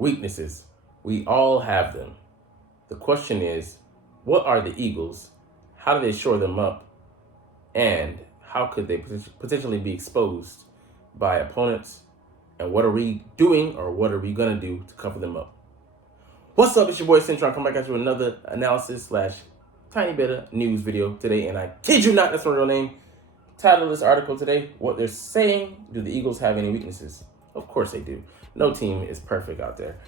Weaknesses. We all have them. The question is, what are the Eagles? How do they shore them up? And how could they potentially be exposed by opponents? And what are we doing, or what are we going to do to cover them up? What's up? It's your boy Cintron. Come back at you with another analysis slash tiny bit of news video today. And I kid you not, that's my real name. Title of this article today, what they're saying, do the Eagles have any weaknesses? Of course they do. No team is perfect out there.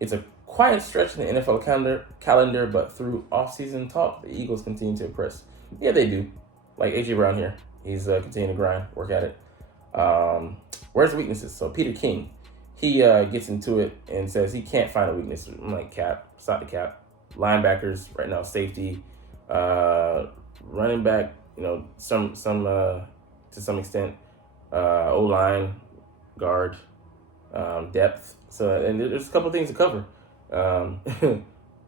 It's a quiet stretch in the NFL calendar, but through off-season talk, the Eagles continue to impress. Yeah, they do. Like A.J. Brown here. He's continuing to grind, work at it. Where's the weaknesses? So Peter King, he gets into it and says he can't find a weakness. I'm like, cap. Stop the cap. Linebackers right now, safety, running back, some to some extent, O-line, guard, depth. So, and there's a couple of things to cover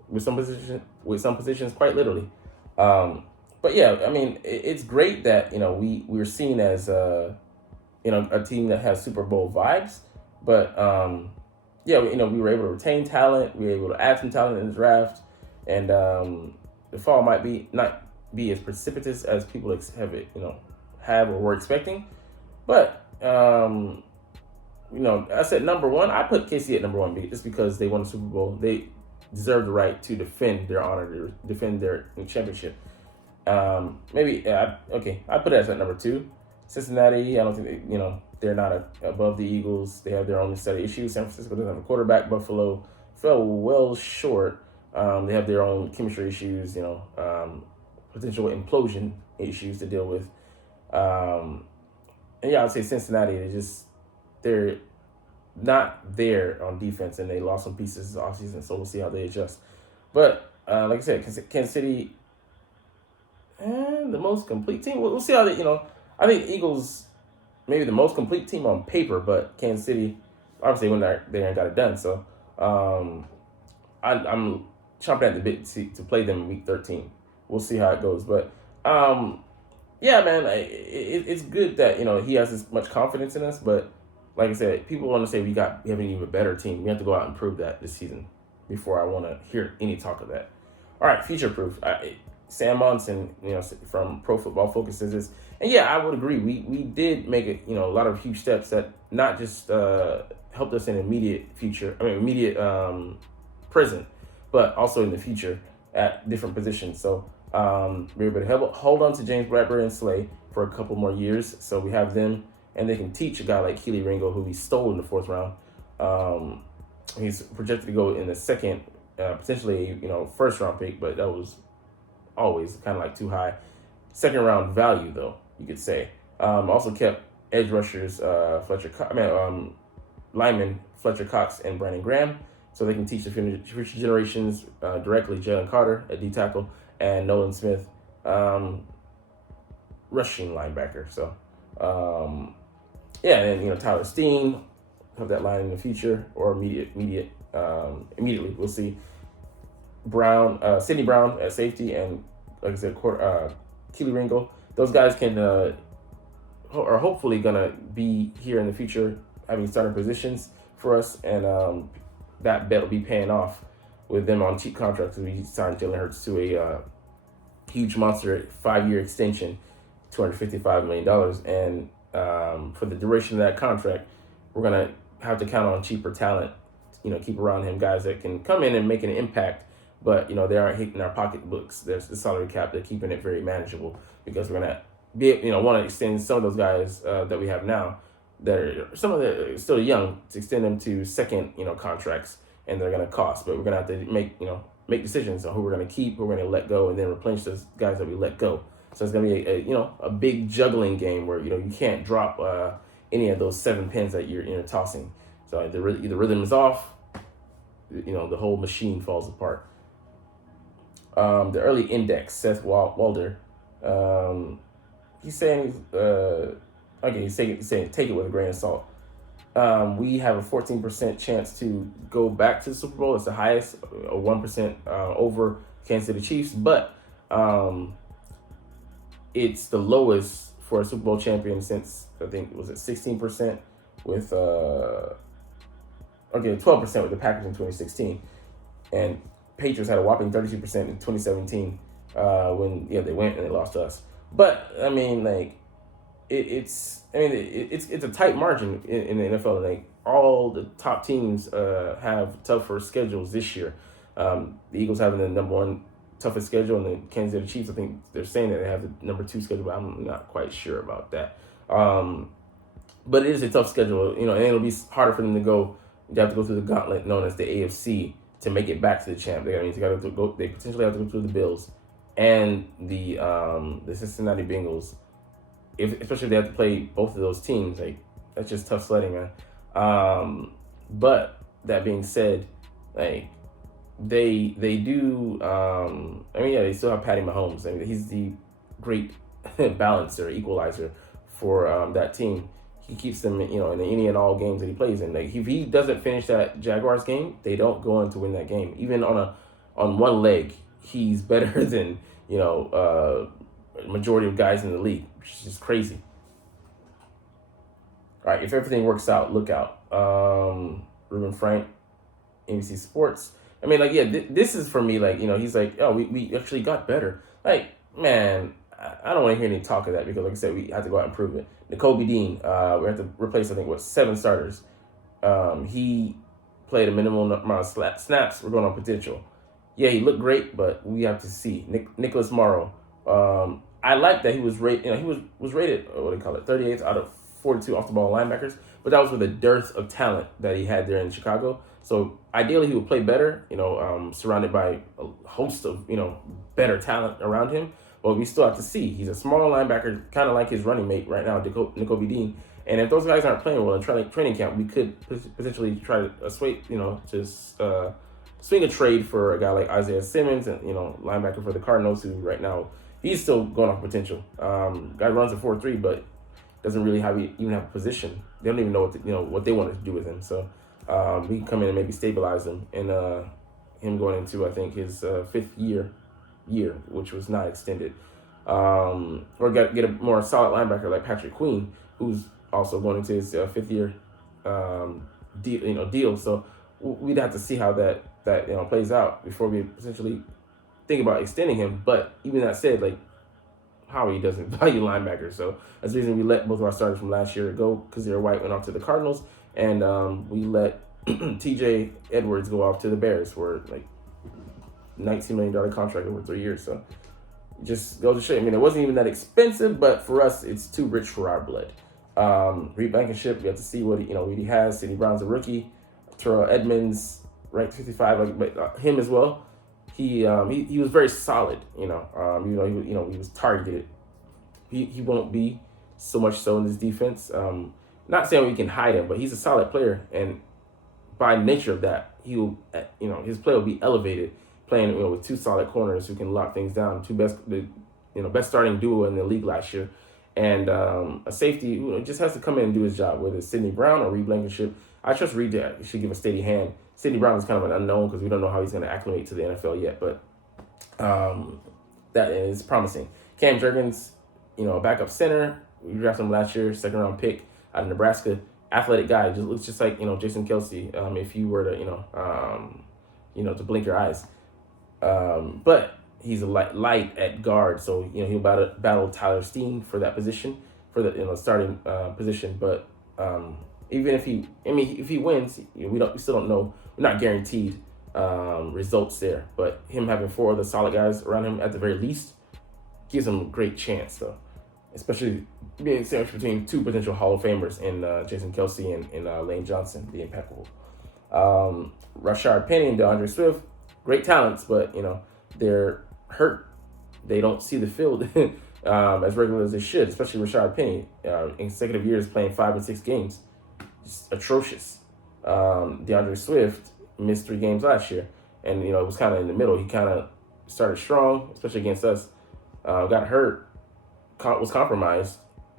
with some positions, quite literally. But yeah, I mean, it's great that we're seen as a team that has Super Bowl vibes. But yeah, we were able to retain talent. We were able to add some talent in the draft, and the fall might not be as precipitous as people have or were expecting. But I said number one. I put KC at number one just because they won the Super Bowl. They deserve the right to defend their honor, to defend their championship. I put it as at number two. Cincinnati, I don't think they're not above the Eagles. They have their own set of issues. San Francisco doesn't have a quarterback. Buffalo fell well short. They have their own chemistry issues, potential implosion issues to deal with. And yeah, I'd say Cincinnati, they're not there on defense, and they lost some pieces this offseason, so we'll see how they adjust. But like I said, Kansas City, the most complete team. We'll see how they, I think Eagles maybe the most complete team on paper, but Kansas City, obviously, when they ain't got it done. So I'm chomping at the bit to play them in Week 13. We'll see how it goes. But yeah, man, it's good that he has this much confidence in us. But like I said, people want to say we have an even better team. We have to go out and prove that this season before I want to hear any talk of that. All right, future proof. Sam Monson, from Pro Football Focus says this, and yeah, I would agree. We did make a lot of huge steps that not just helped us in immediate present, but also in the future at different positions. So we were able to hold on to James Bradbury and Slay for a couple more years. So we have them, and they can teach a guy like Keely Ringo, who we stole in the fourth round. He's projected to go in the second, potentially first round pick, but that was always kind of like too high. Second round value, though, you could say. Also kept edge rushers linemen Fletcher Cox and Brandon Graham, so they can teach the future generations directly. Jalen Carter at D tackle and Nolan Smith, rushing linebacker. So yeah, and Tyler Steen have that line in the future or immediately. We'll see. Sidney Brown at safety, and like I said, Keely Ringo. Those guys are hopefully gonna be here in the future, having starting positions for us, and that bet will be paying off with them on cheap contracts. We signed Jalen Hurts to a huge monster 5-year extension, $255 million, and for the duration of that contract, we're gonna have to count on cheaper talent. Keep around him guys that can come in and make an impact. But, they aren't hitting our pocketbooks. There's the salary cap. They're keeping it very manageable because we're going to want to extend some of those guys that we have now that are still young, to extend them to second, contracts, and they're going to cost. But we're going to have to make decisions on who we're going to keep, who we're going to let go, and then replenish those guys that we let go. So it's going to be a big juggling game where, you can't drop any of those 7 pins that you're tossing. So the rhythm is off, the whole machine falls apart. The early index, Seth Walder, he's saying, he's saying take it with a grain of salt. We have a 14% chance to go back to the Super Bowl. It's the highest, 1% over Kansas City Chiefs, but it's the lowest for a Super Bowl champion since, I think, was it 16% with okay, 12% with the Packers in 2016, and Patriots had a whopping 32% in 2017 when they went and they lost to us. But I mean, like it's a tight margin in the NFL. Like all the top teams have tougher schedules this year. The Eagles having the number one toughest schedule, and the Kansas City Chiefs, I think they're saying that they have the number two schedule, but I'm not quite sure about that. But it is a tough schedule, and it'll be harder for them to go. They have to go through the gauntlet known as the AFC to make it back to the champ. They potentially have to go through the Bills and the Cincinnati Bengals. Especially if they have to play both of those teams, like that's just tough sledding, man. But that being said, like they do. They still have Patty Mahomes. I mean, he's the great balancer, equalizer for that team. He keeps them, in any and all games that he plays in. Like if he doesn't finish that Jaguars game, they don't go on to win that game. Even on one leg, he's better than majority of guys in the league, which is just crazy. All right, if everything works out, look out. Ruben Frank, NBC Sports. I mean, this is for me, he's like, oh, we actually got better. Like, man, I don't want to hear any talk of that because, like I said, we have to go out and prove it. N'Kobe Dean, we have to replace, I think, 7 starters. He played a minimal amount of snaps. We're going on potential. Yeah, he looked great, but we have to see. Nicholas Morrow. I like that he was rated. He was rated 38th out of 42 off the ball linebackers, but that was with a dearth of talent that he had there in Chicago. So ideally, he would play better. Surrounded by a host of better talent around him. But we still have to see. He's a smaller linebacker, kind of like his running mate right now, N'Kobe Dean. And if those guys aren't playing well in training camp, we could potentially try to swing a trade for a guy like Isaiah Simmons, and linebacker for the Cardinals, who right now he's still going off potential. Guy runs a 4.3, but doesn't really even have a position. They don't even know what they want to do with him. So we can come in and maybe stabilize him, and him going into, I think, his 5th year, which was not extended. Or get a more solid linebacker like Patrick Queen, who's also going into his 5th year deal. So we'd have to see how that plays out before we potentially think about extending him. But even that said, like Howie doesn't value linebackers, so that's the reason we let both of our starters from last year go, because Kazir White went off to the Cardinals, and we let TJ Edwards go off to the Bears for like $19 million contract over 3 years. So just goes to show. I mean, it wasn't even that expensive, but for us, it's too rich for our blood. Reed Blankenship, we have to see what he has. Sidney Brown's a rookie. Terrell Edmonds, ranked 55, but him as well. He was very solid. He was targeted. He won't be so much so in this defense. Not saying we can hide him, but he's a solid player, and by nature of that, he'll his play will be elevated, playing with 2 solid corners who can lock things down. Best starting duo in the league last year, and a safety who just has to come in and do his job, whether it's Sidney Brown or Reed Blankenship. I trust Reed should give a steady hand. Sidney Brown is kind of an unknown because we don't know how he's going to acclimate to the NFL yet, but that is promising. Cam Jurgens, a backup center. We drafted him last year, 2nd round pick out of Nebraska. Athletic guy, just looks just like Jason Kelsey. If you were to to blink your eyes, but he's a light at guard, so he'll battle Tyler Steen for that position, for the starting position. But even if he wins, we still don't know. We're not guaranteed results there. But him having 4 other solid guys around him at the very least gives him a great chance, though. Especially being sandwiched between 2 potential Hall of Famers in Jason Kelsey and Lane Johnson, the impeccable. Rashard Penny and DeAndre Swift, great talents, but they're hurt. They don't see the field as regular as they should, especially Rashard Penny. In consecutive years playing 5 and 6 games. Just atrocious. DeAndre Swift missed 3 games last year, and it was kind of in the middle. He kind of started strong, especially against us. Got hurt, was compromised,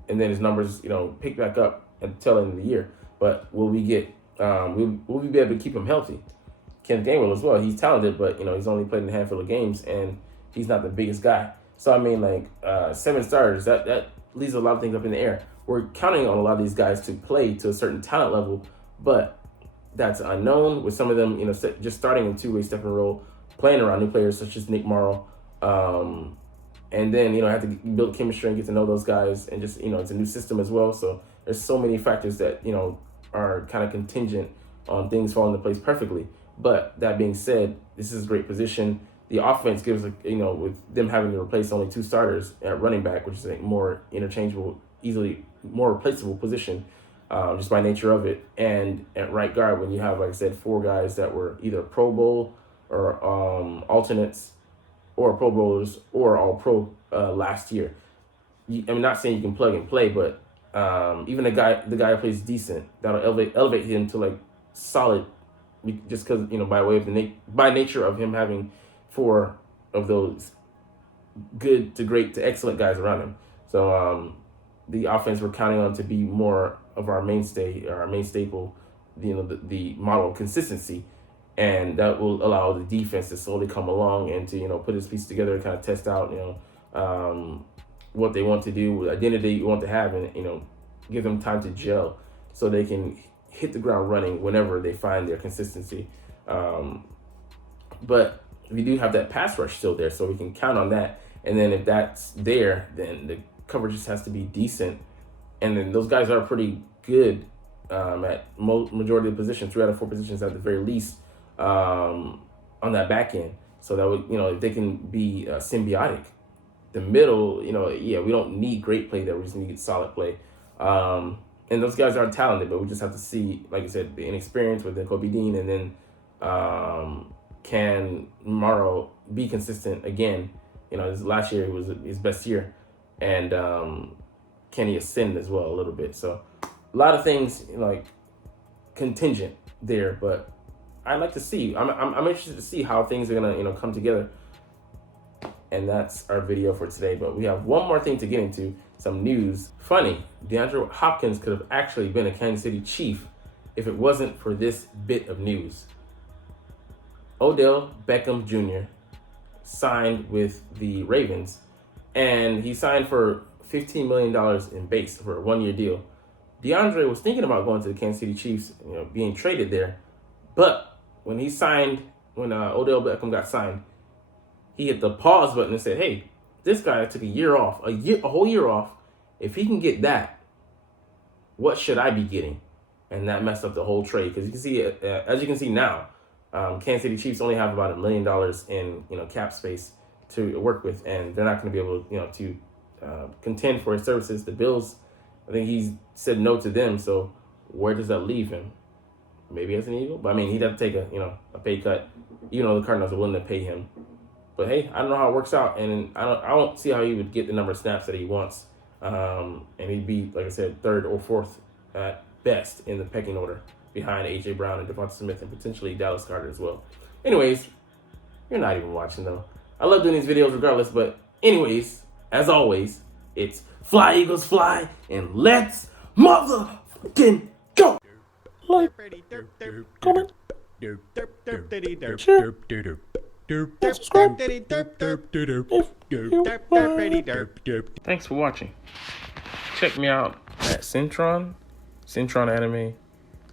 and then his numbers picked back up at the tail end of the year. But will we be able to keep him healthy? Kenneth Gainwell as well. He's talented, but he's only played in a handful of games, and he's not the biggest guy. So I mean, 7 starters, that leaves a lot of things up in the air. We're counting on a lot of these guys to play to a certain talent level, but that's unknown, with some of them, just starting in two-way step and roll, playing around new players such as Nick Morrow. And then, have to build chemistry and get to know those guys, and just, it's a new system as well. So there's so many factors that, are kind of contingent on things falling into place perfectly. But that being said, this is a great position. The offense gives, with them having to replace only two starters at running back, which is a more interchangeable, easily more replaceable position, just by nature of it. And at right guard, when you have, like I said, four guys that were either Pro Bowl or alternates, or Pro Bowlers, or All Pro last year. I'm not saying you can plug and play, but even the guy who plays decent, that'll elevate him to like solid, just because, by way of by nature of him having four of those good to great to excellent guys around him. So the offense we're counting on to be more of our mainstay, or our main staple, the model of consistency. And that will allow the defense to slowly come along and to, put its pieces together and kind of test out, what they want to do, what identity you want to have, and, give them time to gel so they can hit the ground running whenever they find their consistency. But we do have that pass rush still there, so we can count on that. And then if that's there, then the coverage just has to be decent. And then those guys are pretty good at majority of the positions, 3 out of 4 positions at the very least, on that back end. So that would, if they can be symbiotic. The middle, we don't need great play there. We just need solid play. And those guys are talented, but we just have to see, like I said, the inexperience with the Kobe Dean, and then can Morrow be consistent again? This last year was his best year, and can he ascend as well a little bit? So a lot of things like contingent there, but I'd like to see. I'm interested to see how things are gonna come together. And that's our video for today. But we have one more thing to get into, some news. Funny, DeAndre Hopkins could have actually been a Kansas City Chief if it wasn't for this bit of news. Odell Beckham Jr. signed with the Ravens, and he signed for $15 million in base for a 1-year deal. DeAndre was thinking about going to the Kansas City Chiefs, being traded there. But when Odell Beckham got signed, he hit the pause button and said, hey, this guy took a whole year off. If he can get that, what should I be getting? And that messed up the whole trade. Because you can see, as you can see now, Kansas City Chiefs only have about $1 million in cap space to work with, and they're not going to be able to contend for his services. The Bills, I think he's said no to them. So where does that leave him? Maybe as an Eagle, but I mean, he'd have to take a pay cut. The Cardinals are willing to pay him. But hey, I don't know how it works out, and I don't see how he would get the number of snaps that he wants. And he'd be, like I said, 3rd or 4th at best in the pecking order, behind A.J. Brown and Devonta Smith, and potentially Dallas Carter as well. Anyways, you're not even watching though. I love doing these videos regardless, but anyways, as always, it's fly Eagles fly, and let's motherfucking go! Like, comment, share, subscribe. Thanks for watching. Check me out at Cintron, Cintron Anime,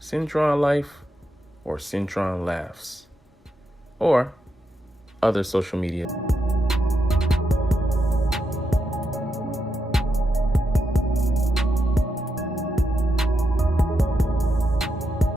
Cintron Life, or Cintron Laughs, or other social media.